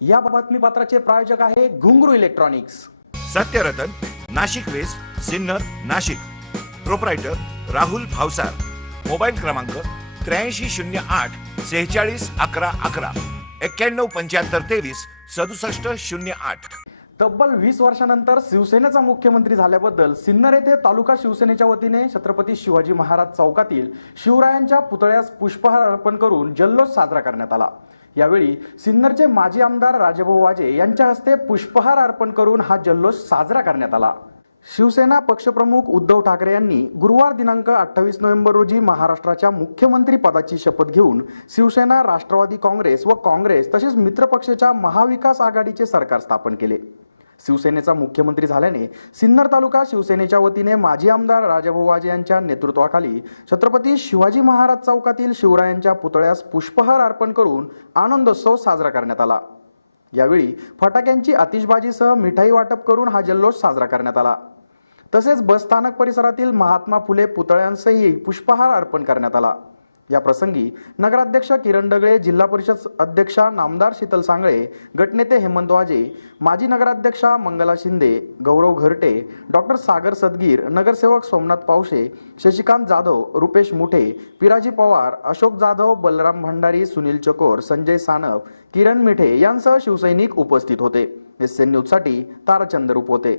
या बातमीपत्राचे प्रायोजक आहे Ghungru electronics. Satyaratan Nashik west Sinnar Nashik. Proprietor Rahul Bhavsar. Mobile क्रमांक त्र्याऐंशी शून्य आठ सेहेचाळीस अकरा अकरा. एक्क्याण्णव पंच्याहत्तर तेवीस सदुसष्ट शून्य आठ. तब्बल वीस वर्षानंतर शिवसेनेचा मुख्यमंत्री झाल्याबद्दल सिन्नर येथे तालुका शिवसेनेच्या वतीने छत्रपती शिवाजी महाराज चौकातील शिवरायांच्या पुतळ्यास पुष्पहार अर्पण करून जल्लोष साजरा करण्यात आला. यावेळी सिन्नरचे माजी आमदार राजाभाऊ वाजे यांच्या हस्ते पुष्पहार अर्पण करून हा जल्लोष साजरा करण्यात आला. शिवसेना पक्षप्रमुख उद्धव ठाकरे यांनी गुरुवार दिनांक अठ्ठावीस नोव्हेंबर रोजी महाराष्ट्राच्या मुख्यमंत्री पदाची शपथ घेऊन शिवसेना राष्ट्रवादी काँग्रेस व काँग्रेस तसेच मित्रपक्षाच्या महाविकास आघाडीचे सरकार स्थापन केले. शिवसेनेचा मुख्यमंत्री झाल्याने सिन्नर तालुका शिवसेनेच्या वतीने माजी आमदार राजाभाऊ वाजे यांच्या नेतृत्वाखाली छत्रपती शिवाजी महाराज चौकातील शिवरायांच्या पुतळ्यास पुष्पहार अर्पण करून आनंदोत्सव साजरा करण्यात आला. यावेळी फटाक्यांची आतिषबाजीसह मिठाई वाटप करून हा जल्लोष साजरा करण्यात आला. तसेच बस स्थानक परिसरातील महात्मा फुले पुतळ्यांसही पुष्पहार अर्पण करण्यात आला. या प्रसंगी नगराध्यक्ष किरण डगळे जिल्हा परिषद अध्यक्षा नामदार शीतल सांगळे गटनेते हेमंत वाजे माजी नगराध्यक्षा मंगला शिंदे गौरव घरटे डॉक्टर सागर सदगीर नगरसेवक सोमनाथ पावशे शशिकांत जाधव रुपेश मुठे पिराजी पवार अशोक जाधव बलराम भंडारी सुनील चकोर संजय सानप किरण मिठे यांसह शिवसैनिक उपस्थित होते. एस एन न्यूजसाठी ताराचंद रूप होते